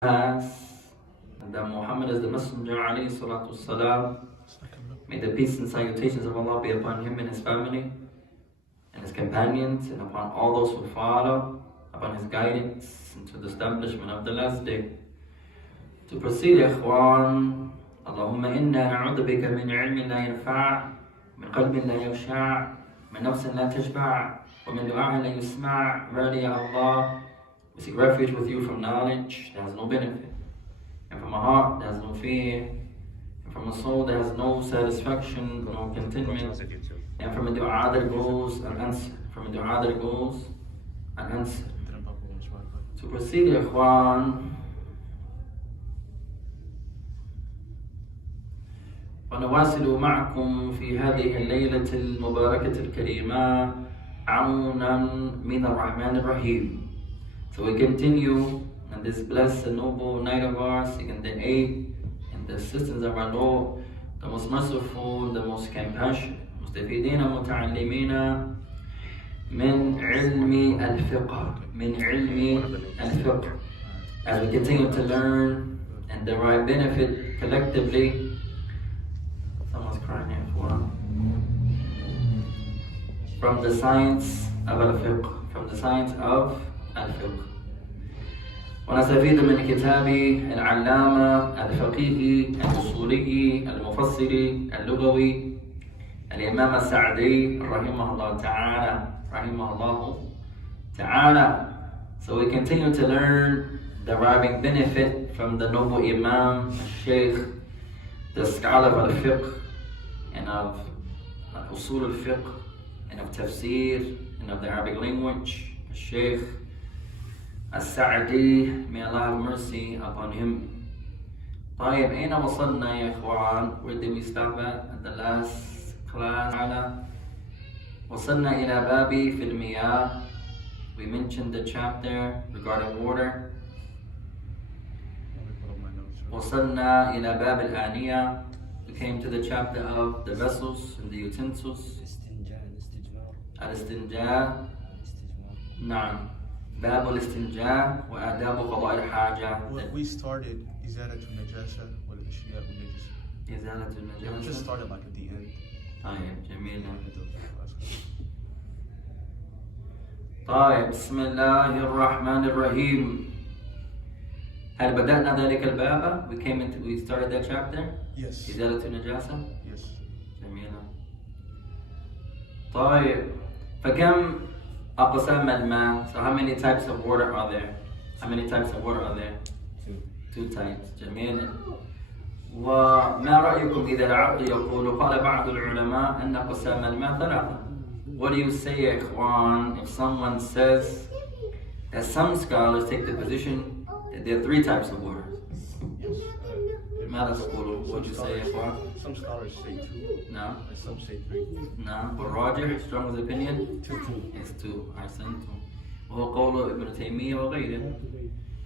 and that Muhammad is the Messenger alayhi salatu salam. May the peace and salutations of Allah be upon him and his family and his companions and upon all those who follow upon his guidance into the establishment of the last day. To proceed, ikhwan, Allahumma inna na'udhu bika min ilmin la yanfa' min qalbin la yashfa' min nafsin la tashba' wa min du'a'in la yusma'. Verily, Ya Allah, we seek refuge with you from knowledge that has no benefit, and from a heart that has no fear, and from a soul that has no satisfaction, no contentment, and from a dua that goes unanswered, To proceed, ikhwan, ونواصل معكم في هذه الليلة المباركة الكريمة عونا من الرحمن الرحيم. So we continue on this blessed and noble night of ours, seeking the aid and the assistance of our Lord, the most merciful, the most compassionate. مستفيدين متعلمين من علم الفقه. As we continue to learn and derive benefit collectively. Someone's crying here for from the science of al-fiqh, ونستفيد من كتاب العلامة الفقيهي الأصولي المفسري اللغوي الإمام السعدي رحمه الله تعالى. So we continue to learn, deriving benefit from the noble Imam, Sheikh, the scholar of al-fiqh and of Usool Al-Fiqh and of Tafseer and of the Arabic language, Sheikh Al-Sa'di, may Allah have mercy upon him. طيب, أين وصلنا يا إخوان? Where did we stop at the last class? وصلنا إلى بابي في المياه. We mentioned the chapter regarding water. وصلنا إلى باب الآنية. We came to the chapter of the vessels and the utensils. الاستنجاء. نعم. باب الاستنجاء وآداب قضاء الحاجة. We started إزالة النجاسة والأشياء النجسة. إزالة النجاسة. We just started like at the end. طيب, جميل. طيب, بسم الله الرحمن الرحيم. هل بدأنا ذلك الباب? We started that chapter? Yes. إزالة النجاسة? Yes. جميل. طيب, فكم أقسام الماء? So how many types of water are there? Two types. جميل. وما رأيكم إذا العبد يقول قال بعض العلماء أن أقسام الماء ثلاثة? What do you say, ikhwan, if someone says that some scholars take the position that there are three types of water? Yes. What do you say, ikhwan? Some scholars say two. No. And some say three. No. But Roger, strongest opinion? Two. It's two. أحسنت. وهو قول ابن تيمية وغيره.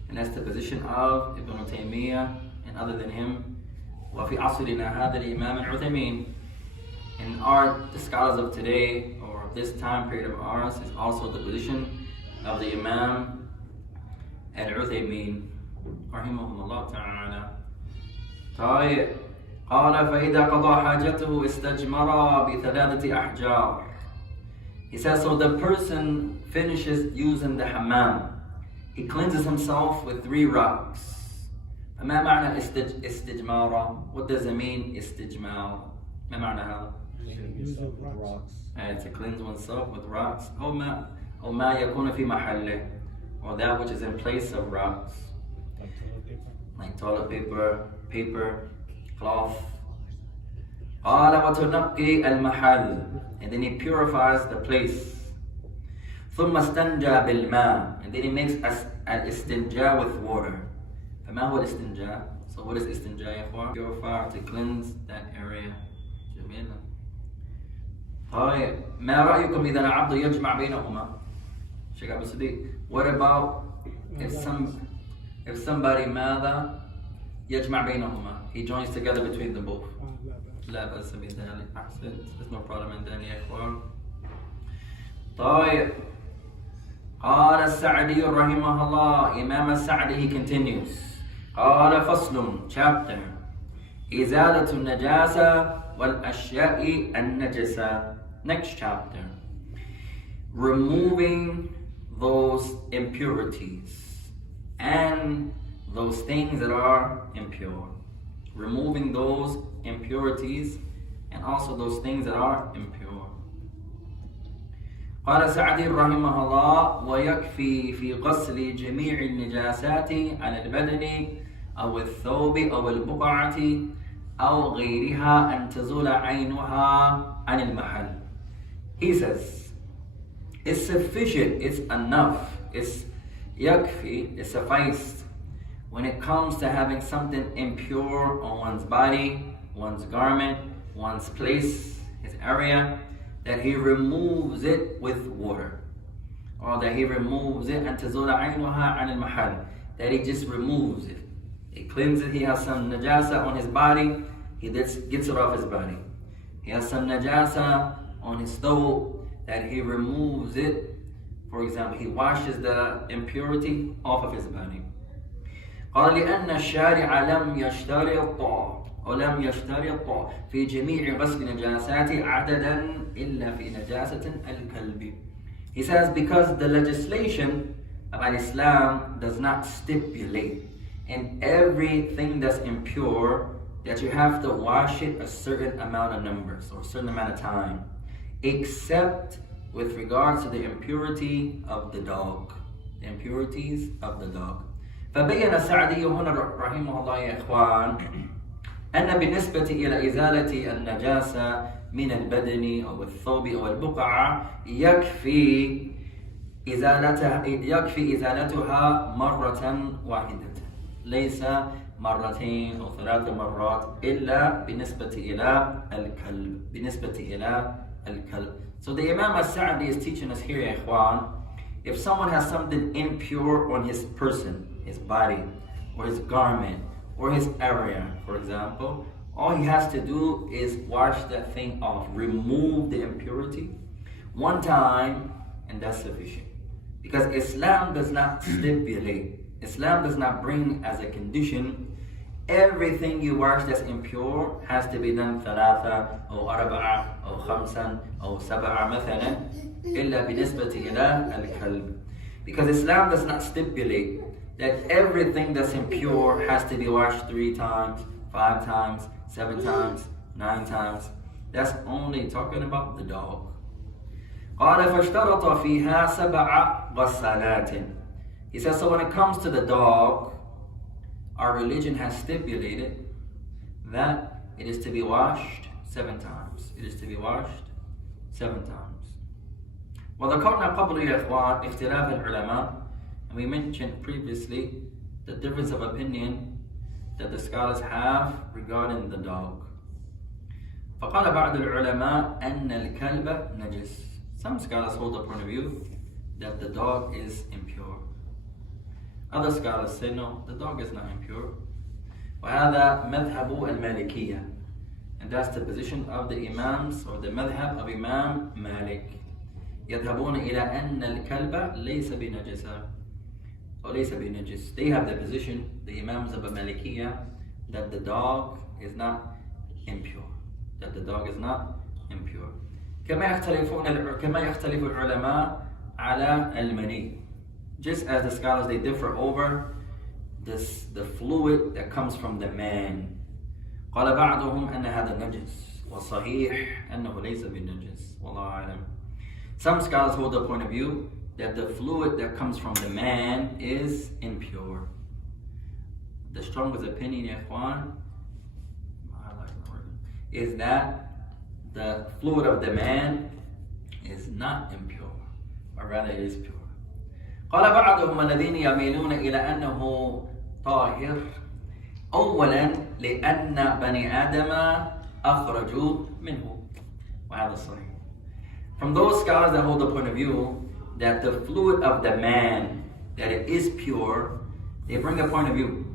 And that's the position of Ibn Taymiyyah and other than him. وفي عصرنا هذا الإمام العثيمين. And the scholars of today, or this time period of ours, is also the position of the Imam Al-Uthaymin rahimahullah ta'ala. طيب, قال فإذا قضى حاجته استجمر بثلاثة أحجار. He says, so the person finishes using the hammam. He cleanses himself with 3 rocks. فما معنى استجمار? What does it mean, استجمار? ما معنى هذا? To cleanse oneself with rocks. أو ما يكون في محله, or that which is in place of rocks, like toilet paper, cloth. قال وتنقي المحل, and then he purifies the place. ثم استنجى بالماء, and then he makes al-istinja with water. فما هو الاستنجاء? So what is istinja, ya ikhwan? Purify, to cleanse that area. جميل. طيب, ما رأيكم إذا العبد يجمع بينهما? Sheikh Abu Sadiq, what about if somebody ماذا يجمع بينهما? He joins together between them both. لا بأس بذلك. أحسنت. There's no problem in that, يا إخوان. طيب, قال السعدي رحمه الله, Imam al-Sa'di, he continues, قال فصل chapter إزالة النجاسة والأشياء النجسة. Next chapter, removing those impurities and those things that are impure. Removing those impurities and also those things that are impure. قال سعدي رحمه الله ويكفي في غسل جميع النجاسات عن البدن أو الثوب أو البقعة أو غيرها أن تزول عينها عن المحل. He says, it's sufficient, it's enough, it's yakfi, it's sufficed when it comes to having something impure on one's body, one's garment, one's place, his area, that he removes it with water. Or that he removes it, and تزول عينها عن المحل, that he just removes it. He cleanses it, he has some najasa on his body, he gets it off his body. He has some najasa on his thawb, that he removes it. For example, he washes the impurity off of his body. قال لأن الشارع لم يشترط ولم يشترط في جميع غسل نجاسات عددا إلا في نجاسة الكلب. He says because the legislation of Islam does not stipulate in everything that's impure that you have to wash it a certain amount of numbers or a certain amount of time, except with regards to the impurity of the dog, the impurities of the dog. فبين السعدي هنا رحمه الله يا إخوان أن بالنسبة إلى إزالة النجاسة من البدن أو الثوب أو البقعة يكفي إزالتها مرة واحدة، ليس مرتين أو 3 مرات إلا بالنسبة إلى الكلب. So the Imam Al-Sa'di is teaching us here, ya ikhwan, if someone has something impure on his person, his body, or his garment, or his area, for example, all he has to do is wash that thing off, remove the impurity one time, and that's sufficient. Because Islam does not stipulate, Islam does not bring as a condition everything you wash that's impure has to be done ثلاثة أو أربعة أو خمسة أو سبعة مثلا إلا بالنسبة إلى الكلب. Because Islam does not stipulate that everything that's impure has to be washed 3 times, 5 times, 7 times, 9 times. That's only talking about the dog. قال فاشترط فيها 7 غسالات. He says, so when it comes to the dog, our religion has stipulated that it is to be washed 7 times. It is to be washed 7 times. وذكرنا قبل يا إخوان اختلاف العلماء, and we mentioned previously the difference of opinion that the scholars have regarding the dog. فقال بعض العلماء أن الكلب نجس. Some scholars hold the point of view that the dog is impure. Other scholars say no, the dog is not impure. وهذا مذهب المالكية, and that's the position of the Imams or the madhab of Imam Malik. يذهبون إلى أن الكلب ليس بنجسة or ليس بنجس. They have the position, the Imams of Malikiya, that the dog is not impure. That the dog is not impure. كما يختلف العلماء على المني. Just as the scholars, they differ over the fluid that comes from the man. قال بعضهم أن هذا نجس والصحيح أنه ليس بنجس والله أعلم. Some scholars hold the point of view that the fluid that comes from the man is impure. The strongest opinion, ya ikhwan, is that the fluid of the man is not impure, or rather it is pure. قال بعضهم الذين يميلون إلى أنه طاهر أولا لأن بني آدم أخرجوا منه وهذا الصحيح. From those scholars that hold the point of view that the fluid of the man, that it is pure, they bring a point of view.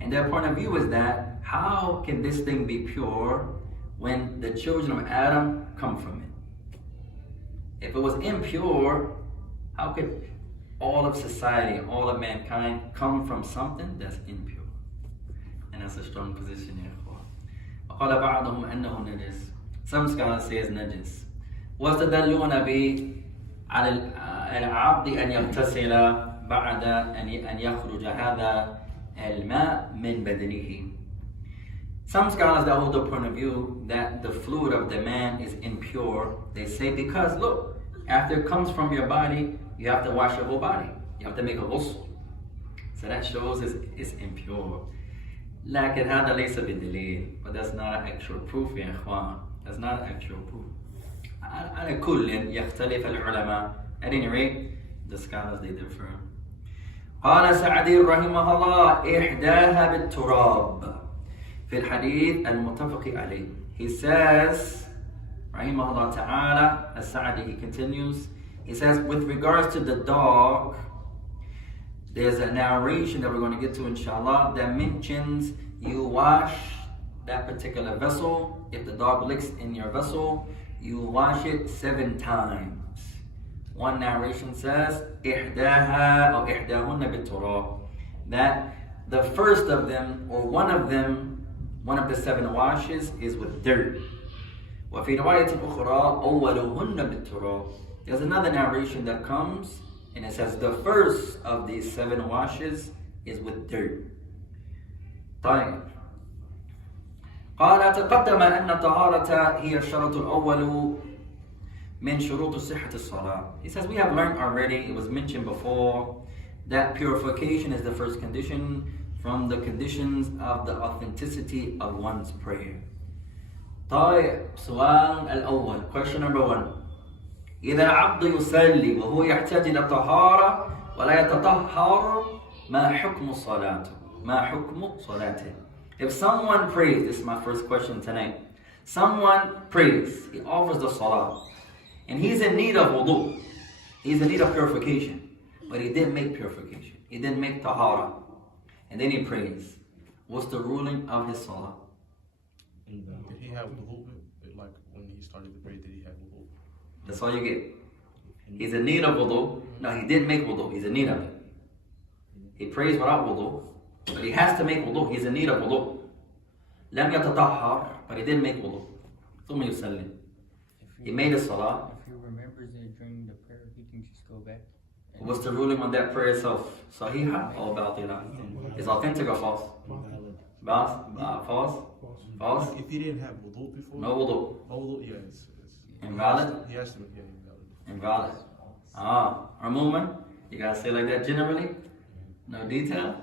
And their point of view is that how can this thing be pure when the children of Adam come from it? If it was impure, how could all of society, all of mankind come from something that's impure. And that's a strong position, ya ikhwan. وقال بعضهم أنه نجس. Some scholars say it's najis. واستدلون به على العبد أن يغتسل بعد أن يخرج هذا الماء من بدنه. Some scholars that hold the point of view that the fluid of the man is impure, they say because look, after it comes from your body, you have to wash your whole body. You have to make a ghusl. So that shows it's impure. لكن هذا ليس بدليل. But that's not an actual proof يا إخوان. That's not an actual proof. على كل يختلف العلماء. At any rate, the scholars they differ. قال سعدي رحمه الله إحداها بالتراب في الحديث المتفق عليه. He says, رحمه الله تعالى, As-Sa'di, he continues, he says, with regards to the dog, there's a narration that we're going to get to inshallah that mentions you wash that particular vessel. If the dog licks in your vessel, you wash it 7 times. One narration says, إحداها أو إحداهن بالتراب, that the first of them, or one of the 7 washes is with dirt. وفي رواية أخرى أولهن بالتراب. There's another narration that comes and it says the first of these 7 washes is with dirt. طيب. قال تقدم أن الطهارة هي الشرط الأول من شروط صحة الصلاة. He says we have learned already, it was mentioned before, that purification is the first condition from the conditions of the authenticity of one's prayer. طيب سؤال الأول, question number 1. إذا العبد يصلي وهو يحتاج إلى طهارة ولا يتطهر ما حكم صلاته؟ ما حكم صلاته? If someone prays, this is my first question tonight. Someone prays, he offers the salah, and he's in need of wudu. He's in need of purification, but he didn't make purification. He didn't make tahara. And then he prays. What's the ruling of his salah? Did he have wudu? Like when he started to pray, did he have wudu? That's all you get. He's in need of wudu. No, he didn't make wudu. He's in need of it. He prays without wudu, but he has to make wudu. He's in need of wudu. لم يتطهر, but he didn't make wudu. ثم يسلم. He made a salah. If he remembers it during the prayer, he can just go back. What's the ruling on that prayer itself? Sahiha or batila? It's authentic or false? False? False? If he didn't have wudu before? No wudu. No wudu, yeah. Invalid? He has to make it Invalid. invalid. Umuman? You gotta say like that generally? No detail?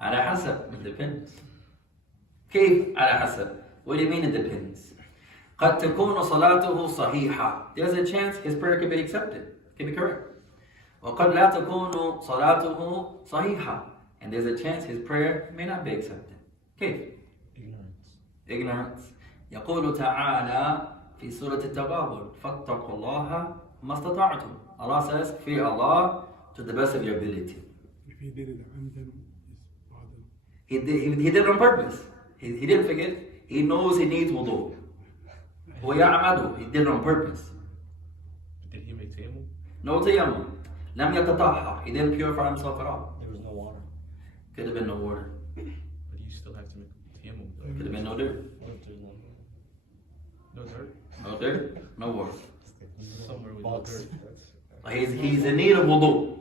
على حسب. It depends. كيف على حسب? What do you mean it depends? قد تكون صلاته صحيحة. There's a chance his prayer can be accepted, can be correct. وقد لا تكون صلاته صحيحة. And there's a chance his prayer may not be accepted. كيف؟ Ignorance. يقول تعالى في سورة التغابن فاتقوا الله ما استطعتم. Allah says, fear Allah to the best of your ability. If he did it عمدا, He did it on purpose. He didn't forget. He knows he needs wudu. ويعمد. He did it on purpose. Did he make tayammum? No tayammum. لم يتطهر. He didn't purify himself at all. There was no water. Could have been no water. But you still have to make tayammum. Could have been no dirt. What if there's no water? No dirt? No dirt. No water. Somewhere with no dirt. He's in need of wudu.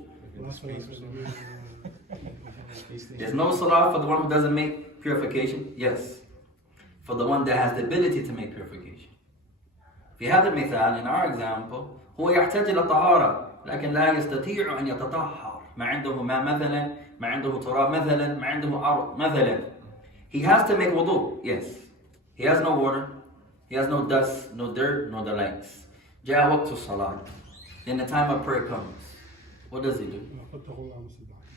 There's no salah for the one who doesn't make purification. Yes. For the one that has the ability to make purification. في هذا المثال, in our example, هو يحتاج إلى طهارة لكن لا يستطيع أن يتطهر. ما عنده ماء مثلا, ما عنده تراب مثلا, ما عنده أرض مثلا. He has to make wudu. Yes. He has no water. He has no dust, no dirt, no the likes. جاء وقت الصلاة. Then the time of prayer comes. What does he do?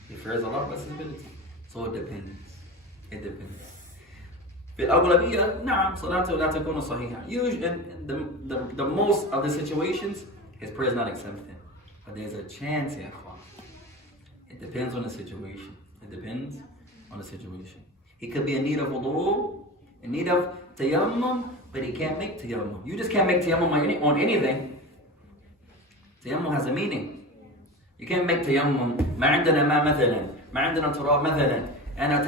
He fears Allah, that's his ability. So it depends. It depends. في الأغلبية نعم صلاته لا تكون صحيحة. Usually, in the most of the situations, his prayer is not accepted. But there's a chance, ya ikhwan. It depends on the situation. It depends on the situation. He could be in need of wudu, in need of tayammum, but he can't make tayammum. You just can't make tayammum on anything. Tayammum has a meaning. You can't make tayammum. ما عندنا ماء مثلا، ما عندنا تراب مثلا. أنا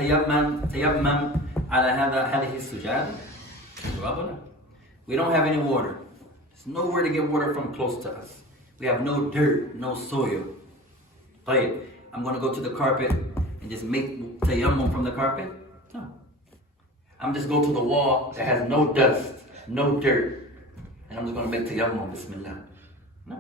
تيمم على هذه السجادة. جوابنا. We don't have any water. There's nowhere to get water from close to us. We have no dirt, no soil. طيب, I'm going to go to the carpet and just make tayammum from the carpet? No. I'm just go to the wall that has no dust, no dirt, and I'm just going to make tayammum, bismillah. No.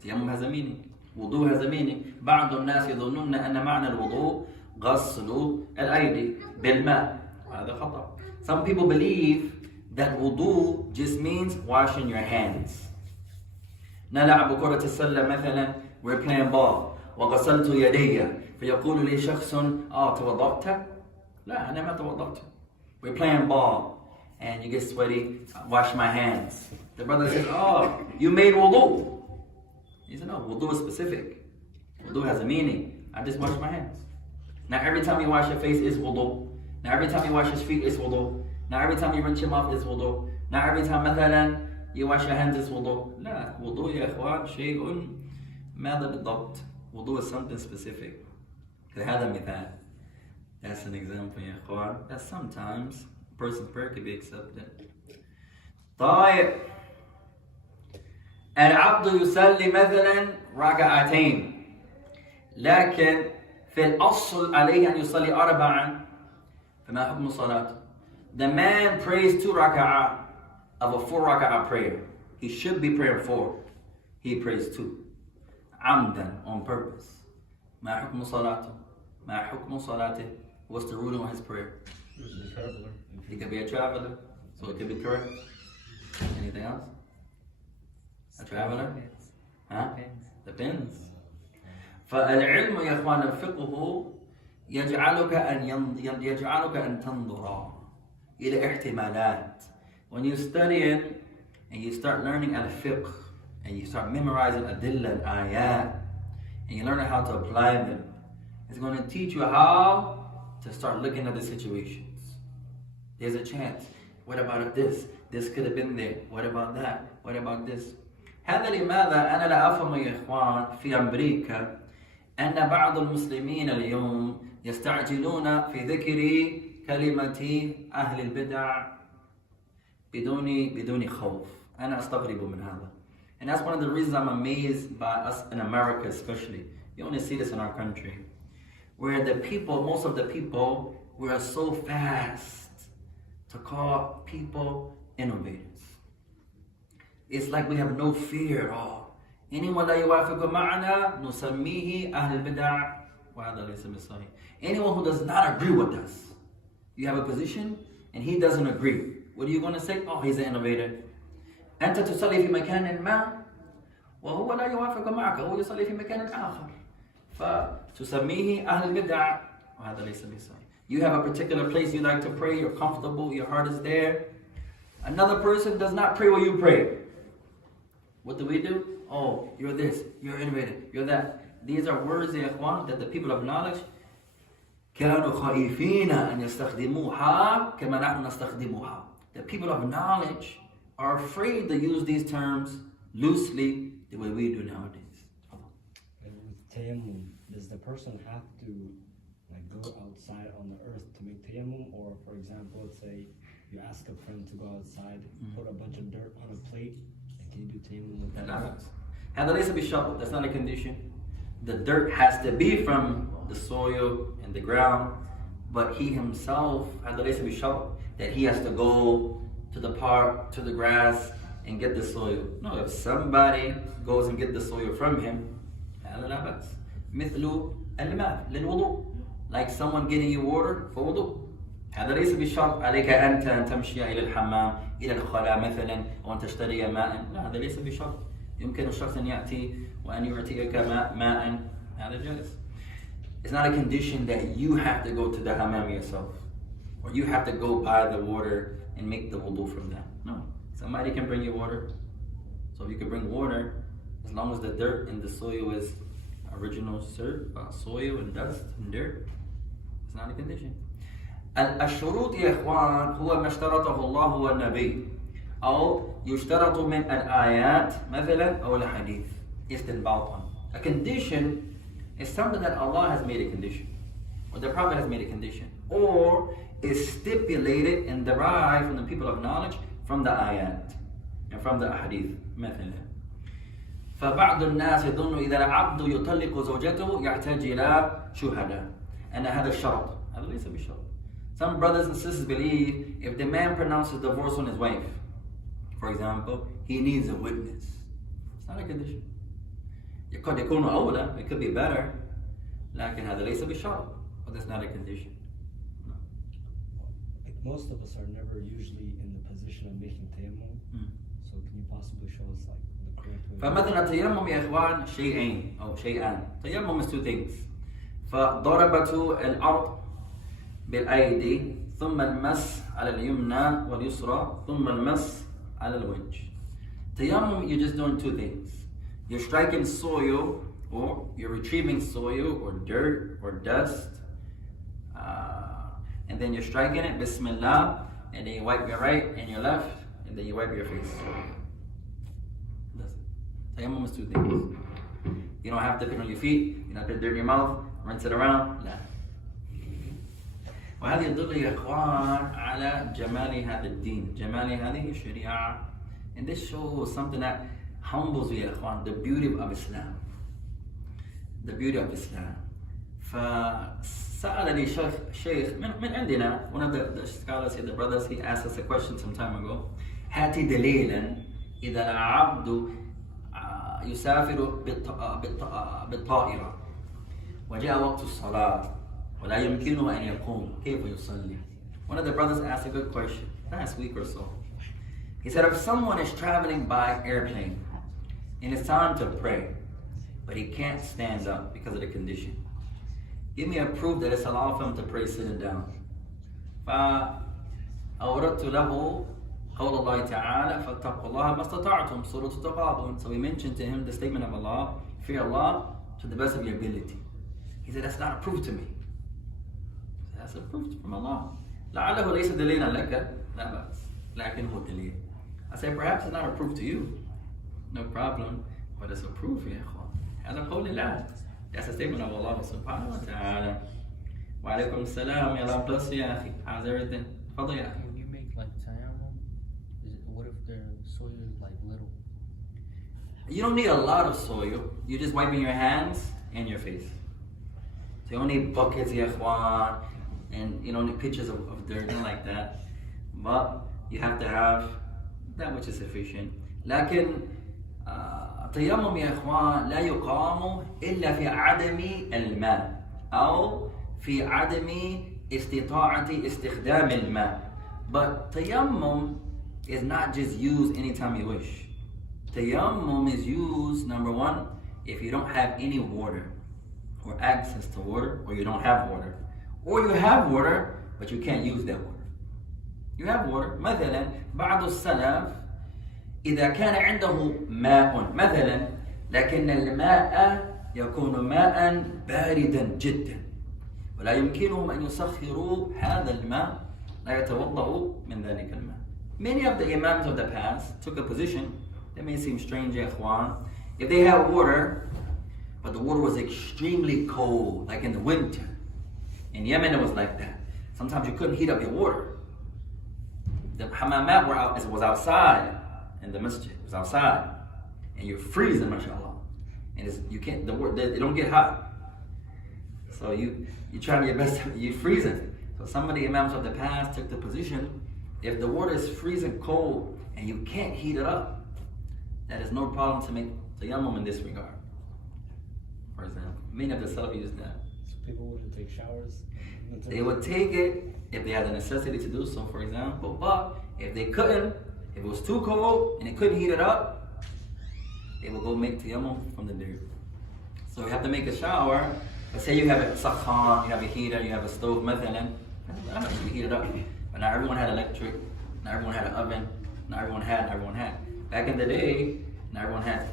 Tayammum has a meaning. Wudu has a meaning. بعض الناس يظنون أن معنى الوضوء غسل الأيدي بالماء. هذا خطأ. Some people believe that wudu just means washing your hands. نلعب كرة السلة مثلا, we're playing ball. وغسلت يدي فيقول لي شخص توضأت؟ لا, أنا ما توضأت. We're playing ball and you get sweaty, wash my hands. The brother says, you made wudu. He said, no, wudu is specific. Wudu has a meaning. I just wash my hands. Now every time you wash your face is wudu. Now every time you wash your feet is wudu. Now every time you rinse your mouth is wudu. Now every time مثلا you wash your hands is wudu. لا, wudu يا إخوان شيء ماذا بالضبط? Wudu is something specific. هذا مثال. That's an example يا إخوان. That sometimes a person's prayer could be accepted. طيب. العبد يصلي مثلا ركعتين. لكن في الأصل عليه أن يصلي أربعا. فما حكم صلاته? The man prays 2 raka'ah of a 4 raka'ah prayer. He should be praying 4. He prays 2. عمدا, on purpose. ما حكم صلاته? ما حكم صلاته? What's the ruling on his prayer? He's a traveler. He could be a traveler, so it could be correct. Anything else? A traveler? Huh? Depends. فالعلم يا إخوان الفقه يجعلك أن تنظر إلى احتمالات. When you study it and you start learning al-fiqh and you start memorizing adilla and ayat and you learn how to apply them, it's going to teach you how to start looking at the situations. There's a chance. What about if this? This could have been there. What about that? What about this? هذا لماذا أنا لا أفهم يا إخوان في أمريكا أن بعض المسلمين اليوم يستعجلون في ذكر كلمة أهل البدع بدون خوف. أنا أستغرب من هذا. And that's one of the reasons I'm amazed by us in America especially. You only see this in our country. Where the people, most of the people, we are so fast to call people innovators. It's like we have no fear at all. Anyone لا يوافق معنا نسميه أهل البدع وهذا ليس بالصحيح. Anyone who does not agree with us. You have a position and he doesn't agree. What are you going to say? Oh, he's an innovator. أنت تصلي في مكان ما وهو لا يوافق معك. هو يصلي في مكان آخر. فتسميه أهل البدع وهذا ليس بالصحيح. You have a particular place you like to pray. You're comfortable. Your heart is there. Another person does not pray where you pray. What do? Oh, you're this. You're innovator. You're that. These are words, ya ikhwan, that the people of knowledge كانوا خائفين أن يستخدموها كما نحن نستخدمها. The people of knowledge are afraid to use these terms loosely the way we do nowadays. And with tayammum, does the person have to go outside on the earth to make tayammum? Or for example, let's say you ask a friend to go outside, put a bunch of dirt on a plate, and can you do tayammum with that? هذا ليس بالشرط. That's not a condition. The dirt has to be from the soil and the ground, but he himself, هذا ليس بالشرط, that he has to go to the park, to the grass, and get the soil. No, if somebody goes and get the soil from him, هذا لا بأس. مثل الماء للوضوء. Like someone getting you water for wudu. هذا ليس بالشرط عليك أن تمشي إلى الحمام إلى الخلاء مثلا أو أن تشتري ماء. لا, هذا ليس بالشرط. يمكن الشخص أن يأتي وأن يعطيك ماء. هذا جائز. It's not a condition that you have to go to the hammam yourself, or you have to go buy the water and make the wudu from that. No, somebody can bring you water. So if you can bring water, as long as the dirt and the soil is original soil and dust and dirt, it's not a condition. الشروط يا إخوان هو ما اشترطه الله والنبي أو يشترط من الآيات مثلا أو الحديث استنباطا. A condition is something that Allah has made a condition, or the Prophet has made a condition, or is stipulated and derived from the people of knowledge from the ayat and from the hadith. مثلا فبعض الناس يظن إذا العبد يطلق زوجته يحتاج إلى شهداء أن هذا الشرط. هذا ليس بشرط. Some brothers and sisters believe if the man pronounces divorce on his wife, for example, he needs a witness. It's not a condition. قد يكون أولى, it could be better, لكن هذا ليس بشرط. But that's not a condition. No. Like most of us are never usually in the position of making tayammum. So can you possibly show us like the correct way? فمثلا التيمم يا إخوان شيئين أو شيئان. تيمم is two things. فضربة الأرض بالأيدي ثم المس على اليمنى واليسرى ثم المس على الوجه. Tayammum, you're just doing two things. You're striking soil, or you're retrieving soil or dirt or dust, and then you're striking it, Bismillah, and then you wipe your right and your left, and then you wipe your face. That's it. Tayammum is two things. You don't have to put it on your feet, you don't have to put dirt in your mouth, rinse it around. لا. وهذا يدل يا إخوان على جمال هذا الدين، جمال هذه الشريعة. And this shows something that humbles you, إخوان, the beauty of Islam. The beauty of Islam. فسألني شيخ من عندنا, one of the scholars here, the brothers, he asked us a question some time ago. هاتي دليلا إذا العبد يسافر بالطائرة وجاء وقت الصلاة ولا يمكنه أن يقوم كيف يصلي. One of the brothers asked a good question last week or so. He said, if someone is traveling by airplane and it's time to pray, but he can't stand up because of the condition, give me a proof that it's allowed for him to pray sitting down. فأوردت له قول الله تعالى فاتقوا الله ما استطعتم سورة التغابن. So we mentioned to him the statement of Allah, fear Allah to the best of your ability. He said, that's not a proof to me. That's a proof from Allah. لعله ليس دليلا لك لا بأس لكنه دليل. I say perhaps it's not a proof to you, no problem, but it's a proof يا إخوان. هذا قول الله. That's a statement of Allah subhanahu wa ta'ala. وعليكم السلام يا الله bless you يا أخي. How's everything? تفضل يا أخي. When you make like tayammum, what if the soil is like little? You don't need a lot of soil. You're just wiping your hands and your face. So you don't need buckets يا إخوان, and you don't need pictures of dirt, nothing like that. But you have to have that which is sufficient. لكن التيمم يا إخوان لا يقام إلا في عدم الماء أو في عدم استطاعة استخدام الماء. But tayammum is not just used anytime you wish. Tayammum is used, number one, if you don't have any water or access to water, or you don't have water, or you have water but you can't use that water. You have water. مثلا بعض السلف إذا كان عنده ماء مثلا لكن الماء يكون ماء باردا جدا ولا يمكنهم أن يسخروا هذا الماء لا يتوضأوا من ذلك الماء. Many of the Imams of the past took a position that may seem strange, يا إخوان. If they had water, but the water was extremely cold, like in the winter. In Yemen it was like that. Sometimes you couldn't heat up your water. The hamamat was outside in the masjid. It was outside. And you're freezing, mashallah. And you can't, they don't get hot. So you try your best, you're freezing. So some of the Imams of the past took the position, if the water is freezing cold and you can't heat it up, that is no problem to make tayammum in this regard. For example, many of the Salaf use that. So people wouldn't take showers? They would take it if they had the necessity to do so, for example. But if they couldn't, if it was too cold and they couldn't heat it up, they would go make tayammum from the dirt. So you have to make a shower. Let's say you have a sakhan, you have a heater, you have a stove, مثلا. I'm not going to heat it up. But not everyone had electric, not everyone had an oven, not everyone had. Back in the day, not everyone had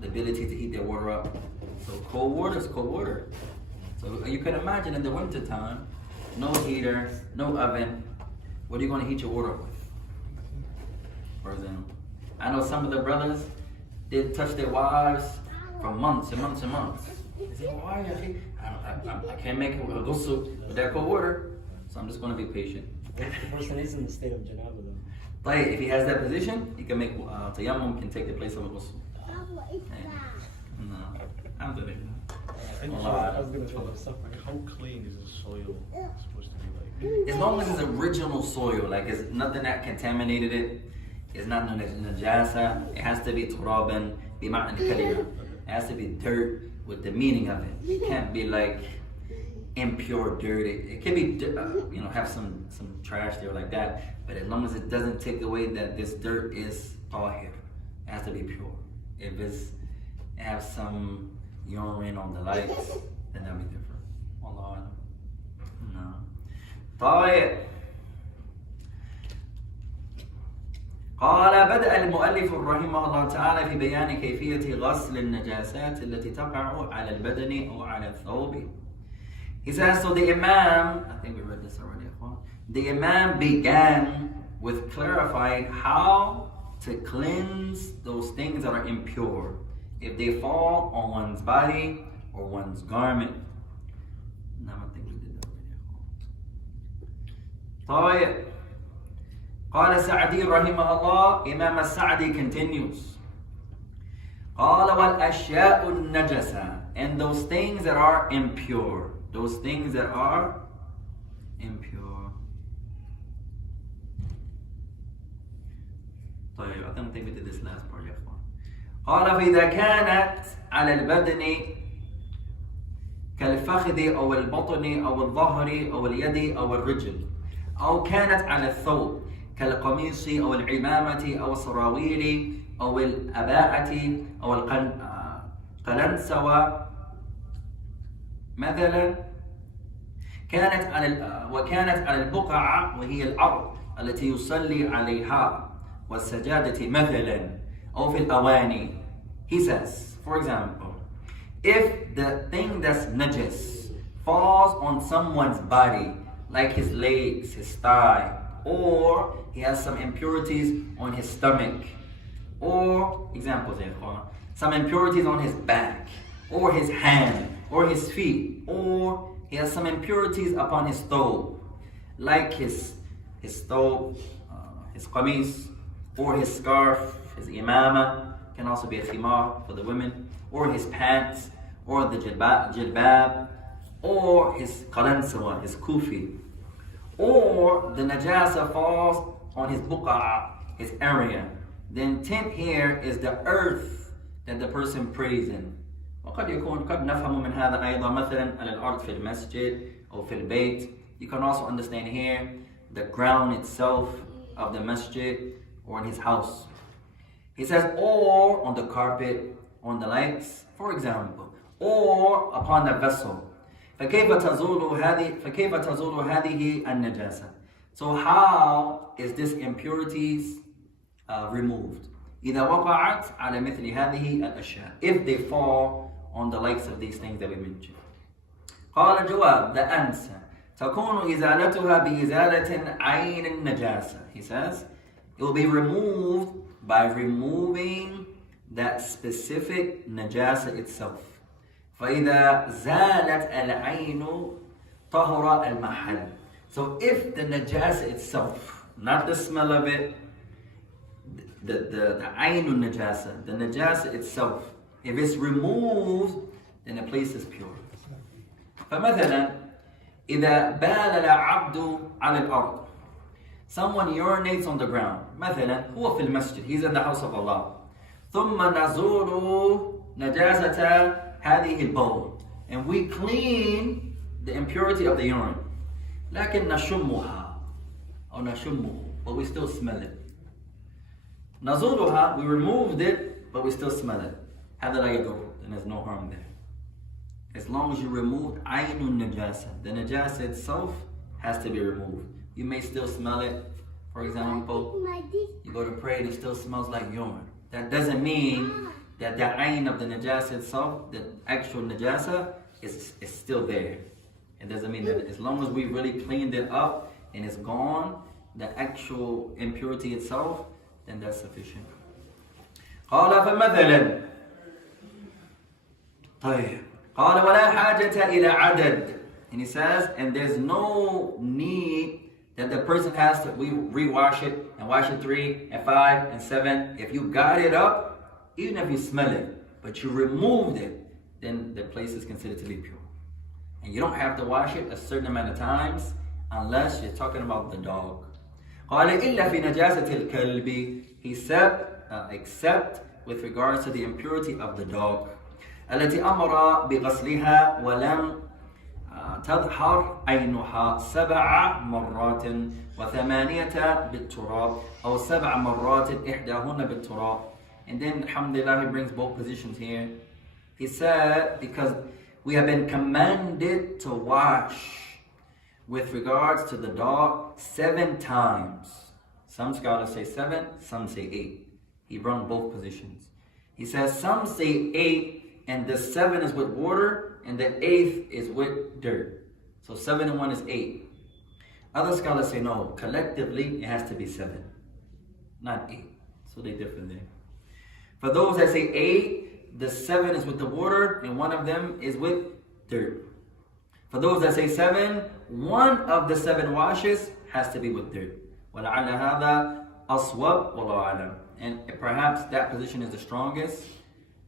the ability to heat their water up. So cold water is cold water. So you can imagine in the winter time, no heater, no oven, what are you going to heat your water up with? For example, I know some of the brothers did touch their wives for months and months and months. He said, why? I can't make it ghusl with that cold water, so I'm just going to be patient. What if the person is in the state of janaba though? But if he has that position, he can make tayammum can take the place of a ghusl. No, alhamdulillah. And I was gonna say there's suffering. how clean is the soil supposed to be like? As long as it's original soil, like it's nothing that contaminated it, it's not najasa, it has to be turaban, bima'an kalima. It has to be dirt with the meaning of it. It can't be like impure dirt. It can be, have some trash there like that, but as long as it doesn't take away that this dirt is tahir, it has to be pure. If it has some urine on the lights, then that'll be different. Wallahu a'lam. No. طيب. قال بدأ المؤلف رحمه الله تعالى في بيان كيفية غسل النجاسات التي تقع على البدن أو على الثوب. He says, so the Imam, I think we read this already, the Imam began with clarifying how to cleanse those things that are impure if they fall on one's body or one's garment. No, I think we did that already. طيب. قال السعدي رحمه الله, Imam al-Sa'di continues. قال والأشياء النجسة, and those things that are impure. Those things that are impure. طيب, I don't think we did this last part yet. قال فإذا كانت على البدن كالفخذ أو البطن أو الظهر أو اليد أو الرجل أو كانت على الثوب كالقميص أو العمامة أو السراويل أو الأباءة أو القلنسوة مثلا وكانت على البقعة وهي الأرض التي يصلي عليها والسجادة مثلا أو في الأواني. He says, for example, if the thing that's najis falls on someone's body, like his legs, his thigh, or he has some impurities on his stomach, or, examples here, some impurities on his back, or his hand, or his feet, or he has some impurities upon his stove, like his stove, his qamis, or his scarf, his imama, can also be a khimar for the women, or his pants, or the jilbab, or his qalansawa, his kufi, or the najasa falls on his buqa'a, his area. The intent here is the earth that the person prays in. وقد يكون قد نفهم من هذا أيضا مثلا على الأرض في المسجد أو في البيت. You can also understand here the ground itself of the masjid or in his house. He says, or on the carpet, on the lights, for example, or upon the vessel. فكيف تزول هذه النجاسة? So how is this impurities removed? إذا وقعت على مثل هذه الأشياء, if they fall on the likes of these things that we mentioned. قال الجواب, the answer, تكون إزالتها بإزالة عين النجاسة. He says, it will be removed by removing that specific najasa itself. فإذا زالت العين طهر المحل. So if the najasa itself, not the smell of it, the ainul najasa, the najasa itself, if it's removed, then the place is pure. فمثلا إذا بال العبد على الأرض, someone urinates on the ground. مثلا هو في المسجد, he's in the house of Allah. ثم نزول نجاسة هذه البول, and we clean the impurity of the urine. لكن نشمها أو نشمه, but we still smell it. نزولها, we removed it, but we still smell it. هذا لا يضر, and there's no harm there. As long as you remove ainun najasa, the najasa itself has to be removed. You may still smell it. For example, you go to pray and it still smells like urine. That doesn't mean that the ayn of the najasa itself, the actual najasa, is still there. It doesn't mean that as long as we really cleaned it up and it's gone, the actual impurity itself, then that's sufficient. قال فمثلا طيب. قال ولا حاجة إلى عدد. And he says, and there's no need that the person has to rewash it and wash it 3 and 5 and 7. If you got it up, even if you smell it, but you removed it, then the place is considered to be pure. And you don't have to wash it a certain amount of times unless you're talking about the dog. قال إلا في نجاسة الكلب. He said, except with regards to the impurity of the dog. التي أمر بغسلها ولم تظهر عينها 7 مرات و8 بالتراب أو 7 مرات إحداهن بالتراب. And then alhamdulillah he brings both positions here. He said because we have been commanded to wash with regards to the dog 7 times. Some scholars say 7, some say 8. He brought both positions. He says some say 8 and the 7 is with water and the 8th is with dirt. So 7 and 1 is 8. Other scholars say no, collectively it has to be 7, not 8. So they differ there. For those that say 8, the 7 is with the water and one of them is with dirt. For those that say 7, one of the 7 washes has to be with dirt. وَلَعَلَّ هَذَا أَصْوَبْ وَاللَّهُ أَعْلَمُ. And perhaps that position is the strongest,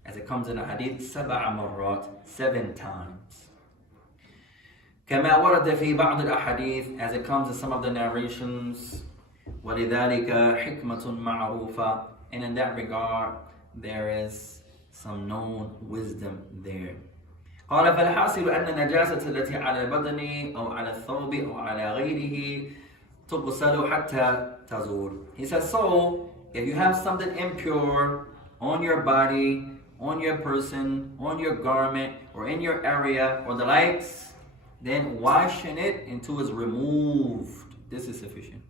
as it comes in a hadith, 7 مرات, 7 times. كما ورد في بعض الأحاديث, as it comes in some of the narrations. وَلِذَلِكَ حِكْمَةٌ مَعْرُوفَةٌ. And in that regard, there is some known wisdom there. قال فالحاصل أن النجاسة التي على البدن أو على الثوب أو على غيره تغسل حتى تزول. He says, so if you have something impure on your body, on your person, on your garment, or in your area, or the likes, then washing it until it's removed. This is sufficient.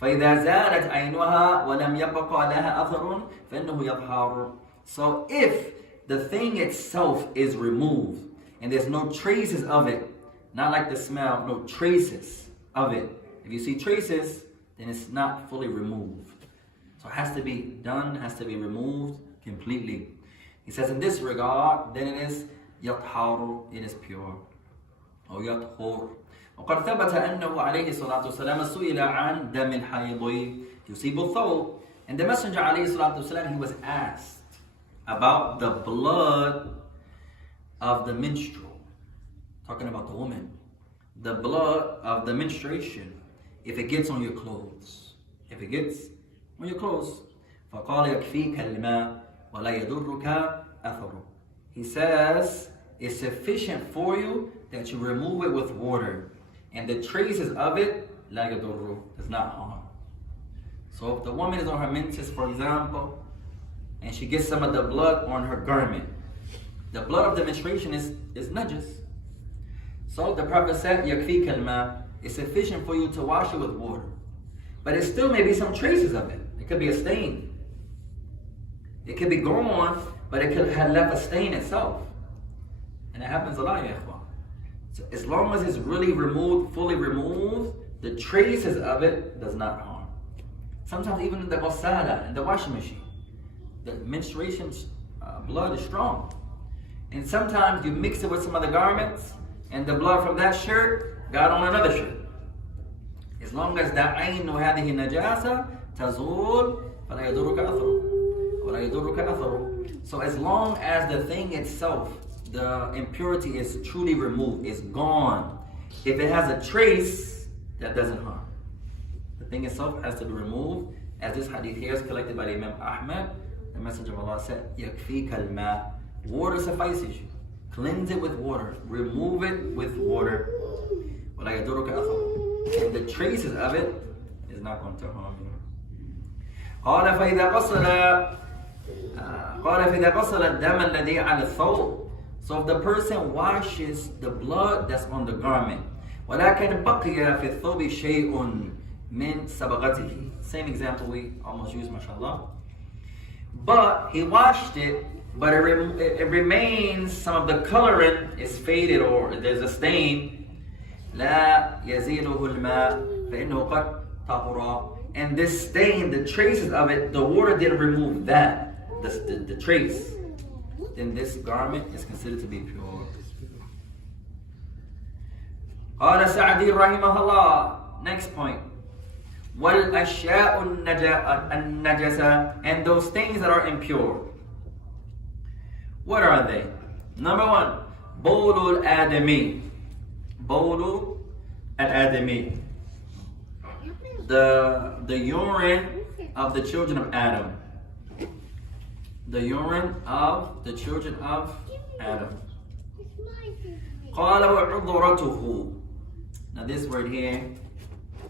فإذا زالت عينها ولم يبقى لها أثر فإنه يطهر. So if the thing itself is removed and there's no traces of it, not like the smell, no traces of it. If you see traces, then it's not fully removed. So it has to be done, has to be removed completely. He says in this regard, then it is يطهر, it is pure. أو يطهر. وقد ثبت أنه عليه الصلاة والسلام سئل عن دم الحيض يصيب الثوب. And the Messenger عليه الصلاة والسلام, he was asked about the blood of the menstrual. Talking about the woman. The blood of the menstruation, if it gets on your clothes. If it gets on your clothes. فقال يكفيك الماء ولا يضرك أثره. He says, it's sufficient for you that you remove it with water. And the traces of it, لا يضر, does not harm. So if the woman is on her menses, for example, and she gets some of the blood on her garment, the blood of the menstruation is najas. So the Prophet said, يكفيك الماء, it's sufficient for you to wash it with water. But it still may be some traces of it. It could be a stain. It could be gone, but it could have left a stain itself. And it happens a lot, ya ikhwan. So as long as it's really removed, fully removed, the traces of it does not harm. Sometimes even in the ghasala, in the washing machine, the menstruation blood is strong. And sometimes you mix it with some other garments, and the blood from that shirt got on another shirt. As long as that عين هذه النجاسة تزول فلا يضرك أثره ولا يضرك أثره. So as long as the thing itself, the impurity is truly removed, is gone. If it has a trace, that doesn't harm. The thing itself has to be removed. As this hadith here is collected by the Imam Ahmad, the Messenger of Allah said, يكفيك الماء. Water suffices you. Cleanse it with water. Remove it with water. ولا يضرك أثره. And the traces of it is not going to harm you. قال فإذا غسل الدم الذي على الثوب. So if the person washes the blood that's on the garment, ولكن بقي في الثوب شيء من صبغته. Same example we almost used, mashallah. But he washed it, but it remains, some of the coloring is faded or there's a stain. لا يزيله الماء فإنه قد طهر. And this stain, the traces of it, the water didn't remove that, the trace. then this garment is considered to be pure. قال سعدي رحمه الله. Next point. وَالْأَشْيَاءُ النَّجَسَةِ, and those things that are impure. What are they? Number one, بول الآدمي. بول الآدمي. The urine of the children of Adam. The urine of the children of Adam. قال وعذرته. Now this word here,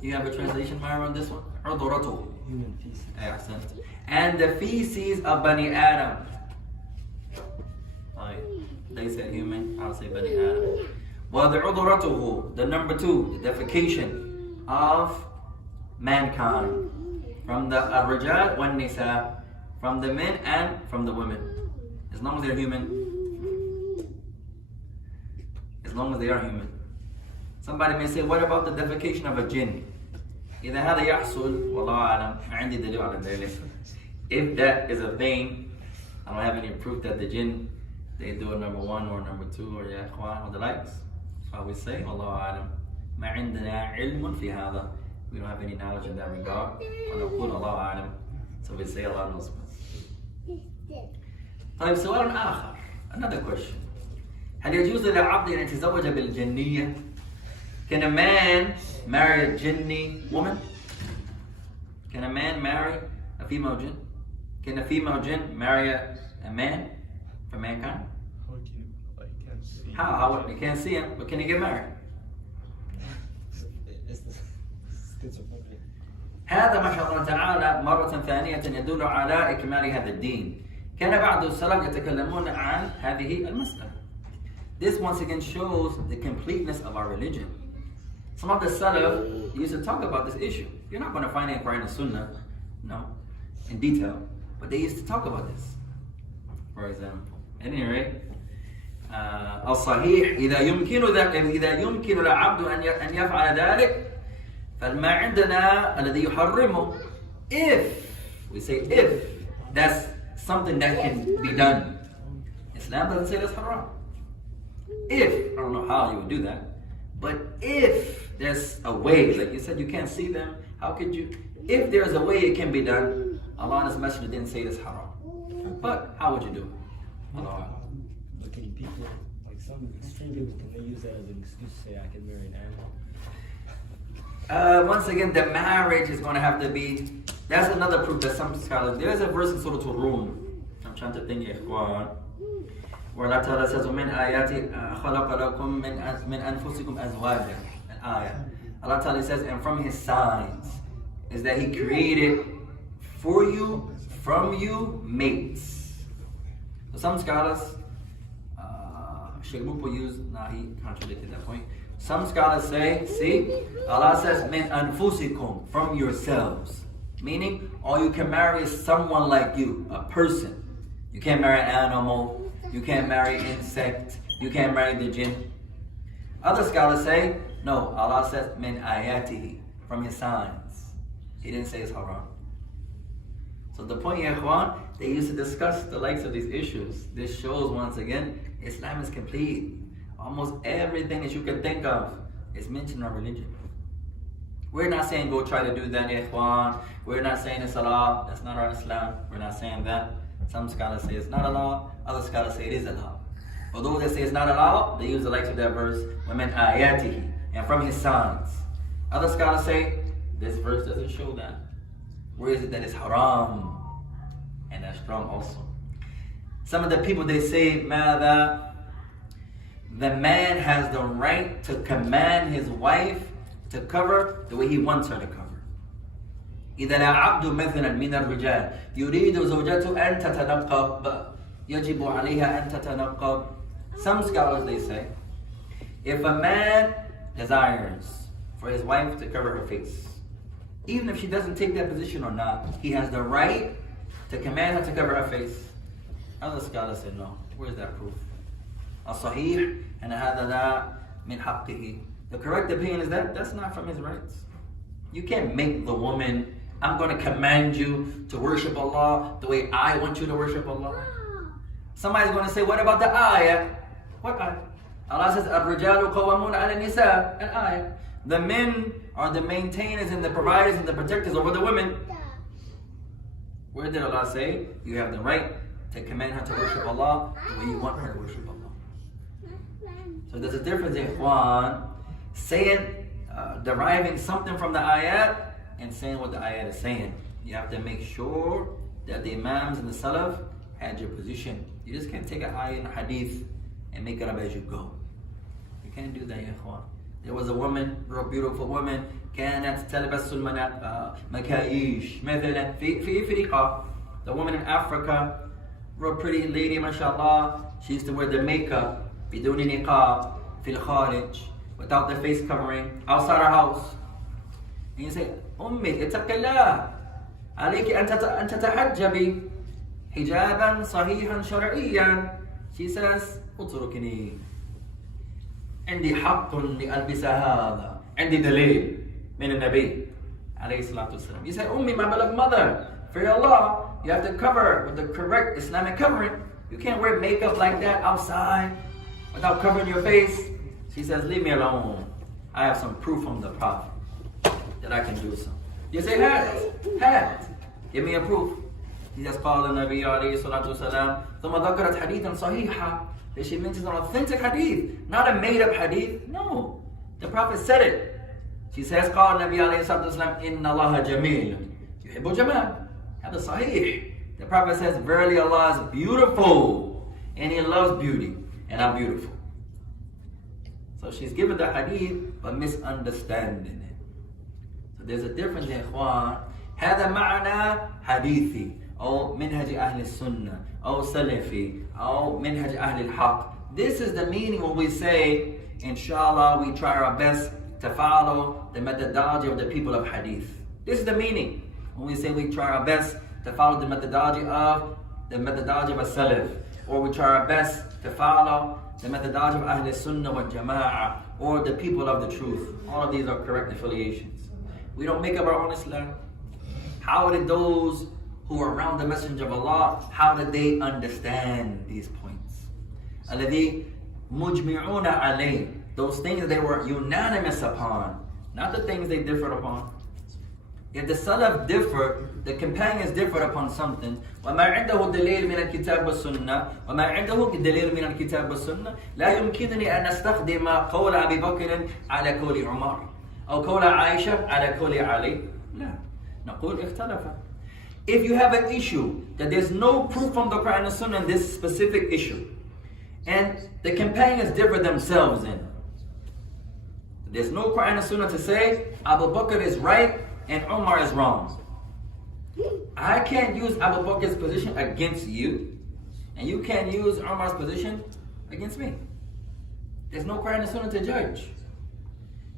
you have a translation, Myra, on this one? عذرته. Human feces. Excellent. And the feces of Bani Adam. They said human, I'll say Bani Adam. Well, the عذرته, the number two, the defecation of mankind. From the Ar-Rijal wa Nisa, from the men and from the women. As long as they're human. As long as they are human. Somebody may say, what about the defecation of a jinn? إذا هذا يحصل والله أعلم ما عندي دليل على ذلك. If that is a thing, I don't have any proof that the jinn, they do a number one or number two or ya ikhwan or the likes. So I would say, والله أعلم ما عندنا علم في هذا. We don't have any knowledge in that regard. ونقول الله أعلم. So we say Allah knows best. طيب سؤال آخر. Another question. هل يجوز للعبد أن يتزوج بالجنية? Can a man marry a jinni woman? Can a man marry a female jinn? Can a female jinn marry a man for mankind? How can you, like, can't see? How? You can't see him, but can he get married? It's the schizophrenia. هذا ما شاء الله تعالى مرة ثانية يدل على إكمال هذا الدين. كان بعض السلف يتكلمون عن هذه المسألة. This once again shows the completeness of our religion. Some of the Salaf used to talk about this issue. You're not going to find it in Quran and Sunnah, no, in detail, but they used to talk about this. For example, at any rate, الصحيح إذا يمكن العبد أن يفعل ذلك فما عندنا الذي يحرمه. If we say if, that's something that can be done. Islam doesn't say that's haram. If, I don't know how you would do that, but if there's a way, like you said, you can't see them, how could you? If there's a way it can be done, Allah and His Messenger didn't say it's haram. But how would you do it? Allah. But can people, like some extreme people, can they use that as an excuse to say I can marry an animal? Once again, the marriage is going to have to be, that's another proof that some scholars, there's a verse in Surah Al-Rum, I'm trying to think, where Allah Ta'ala says, وَمِنْ آيَاتِ خَلَقَ لَكُم مِنْ أَنفُسِكُمْ أَزْوَاجًا. An ayah. Allah Ta'ala says, and from His signs is that He created for you, from you, mates. So some scholars, Sheikh Rupa used, he contradicted that point. Some scholars say, see, Allah says, مِنْ أَنفُسِكُمْ, from yourselves. Meaning, all you can marry is someone like you, a person. You can't marry an animal. You can't marry an insect. You can't marry the jinn. Other scholars say, no, Allah says, min ayatihi, from His signs. He didn't say it's haram. So the point, ya ikhwan, they used to discuss the likes of these issues. This shows, once again, Islam is complete. Almost everything that you can think of is mentioned in our religion. We're not saying go try to do that, ya ikhwan. We're not saying it's Allah. That's not our Islam. We're not saying that. Some scholars say it's not allowed, other scholars say it is allowed. For those that say it's not allowed, they use the likes of that verse, وَمِنْ آيَاتِهِ, and from His signs. Other scholars say, this verse doesn't show that. Where is it that it's haram? And that's strong also. Some of the people, they say, ماذا? The man has the right to command his wife to cover the way he wants her to cover. إذا العبد مثلا من الرجال يريد زوجته أن تتنقب يجب عليها أن تتنقب. Some scholars, they say, if a man desires for his wife to cover her face, even if she doesn't take that position or not, he has the right to command her to cover her face. Other scholars say no. Where's that proof? الصحيح أن هذا لا من حقه. The correct opinion is that that's not from his rights. You can't make the woman, I'm going to command you to worship Allah the way I want you to worship Allah. Somebody's going to say, what about the ayah? What ayah? Allah says, الرجال قوامون على النساء. An ayah. The men are the maintainers and the providers and the protectors over the women. Where did Allah say? You have the right to command her to worship Allah the way you want her to worship Allah. So there's a difference in ikhwan, saying, deriving something from the ayat and saying what the ayat is saying. You have to make sure that the imams and the salaf had your position. You just can't take an ayat in hadith and make it up as you go. You can't do that, ya ikhwan. There was a woman, real beautiful woman, كانت تلبس المكاييش مثلا في إفريقيا. The woman in Africa, real pretty lady, mashallah. She used to wear the makeup بدون نقاب في الخارج, without the face covering, outside her house. And you say, أمي اتق الله عليك أن تتحجبي حجابا صحيحا شرعيا. She says, اتركني عندي حق لألبس هذا, عندي دليل من النبي عليه الصلاة والسلام. You say, Ummi, my beloved mother, for your Allah, you have to cover with the correct Islamic covering. You can't wear makeup like that outside without covering your face. She says, leave me alone. I have some proof from the Prophet that I can do so. You say, hat. Give me a proof. He says, قال النبي عليه الصلاة والسلام ثم ذكرت حديثا صحيحا. That she mentions an authentic hadith, not a made-up hadith. No, the Prophet said it. She says, قال النبي عليه الصلاة والسلام إن الله جميل يحب الجمال. Have the sahih. The Prophet says, verily Allah is beautiful and He loves beauty, and I'm beautiful. So she's given the hadith but misunderstanding it. So there's a difference in ikhwan. هذا معنى حديثي أو منهج أهل السنة أو سلفي أو منهج أهل الحق. This is the meaning when we say, inshallah, we try our best to follow the methodology of the people of hadith. This is the meaning when we say we try our best to follow the methodology of a salaf, or we try our best to follow the methodology of Ahl Sunnah wal Jama'ah, or the people of the truth. All of these are correct affiliations. We don't make up our own Islam. How did those who are around the Messenger of Allah, how did they understand these points? الذي مجمعون عليه, those things they were unanimous upon, not the things they differed upon. If the Salaf differed, the companions differed upon something, وما عنده دليل من الكتاب والسنة وما عنده دليل من الكتاب والسنة لا يمكنني أن أستخدم قول أبي بكر على قول عمر أو قول عائشة على قول علي. لا, نقول اختلف. If you have an issue that there's no proof from the Quran and Sunnah in this specific issue, and the companions differ themselves in, there's no Quran and Sunnah to say Abu Bakr is right and Umar is wrong. I can't use Abu Bakr's position against you, and you can't use Umar's position against me. There's no Quran and Sunnah to judge.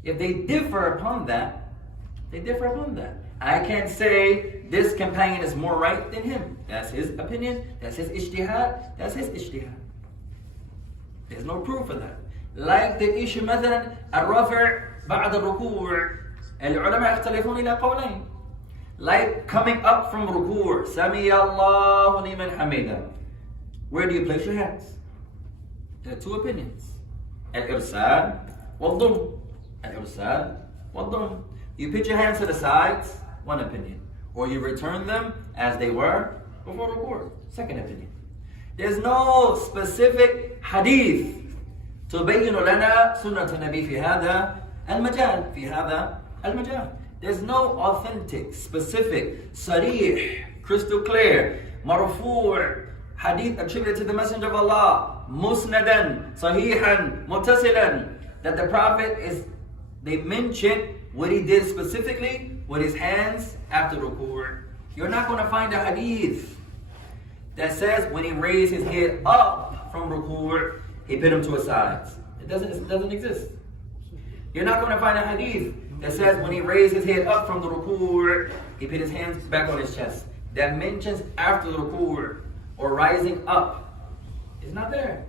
If they differ upon that, they differ upon that. I can't say this companion is more right than him. That's his opinion, that's his ijtihad, that's his ijtihad. There's no proof of that. Like the issue مثلا الرفع بعد الركوع, العلماء يختلفون إلى قولين. Like coming up from ruku', سمي الله لمن حمده. Where do you place your hands? There are two opinions. الإرسال والضم. الإرسال والضم. You put your hands to the sides, one opinion. Or you return them as they were before ruku', second opinion. There's no specific hadith تبين لنا سنة النبي في هذا المجال في هذا المجال. There's no authentic, specific, sarih, crystal clear, marfu' hadith attributed to the Messenger of Allah, musnadan, sahihan, muttasilan, that the Prophet is, they mention what he did specifically with his hands after ruku'. You're not going to find a hadith that says when he raised his head up from ruku', he put him to his sides. It doesn't exist. You're not going to find a hadith that says when he raised his head up from the ruku', he put his hands back on his chest. That mentions after the ruku' or rising up. It's not there.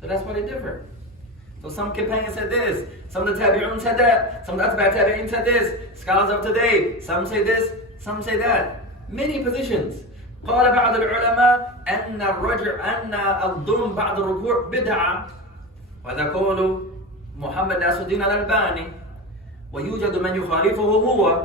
So that's why they differ. So some companions said this, some of the tabi'un said that, some of the atba' tabi'in said this, scholars of today, some say this, some say that. Many positions. قال بعض العلماء أن الضم بعد الركوع بدعة، وهذا قول محمد ناصر الدين الألباني، ويوجد من يخالفه هو،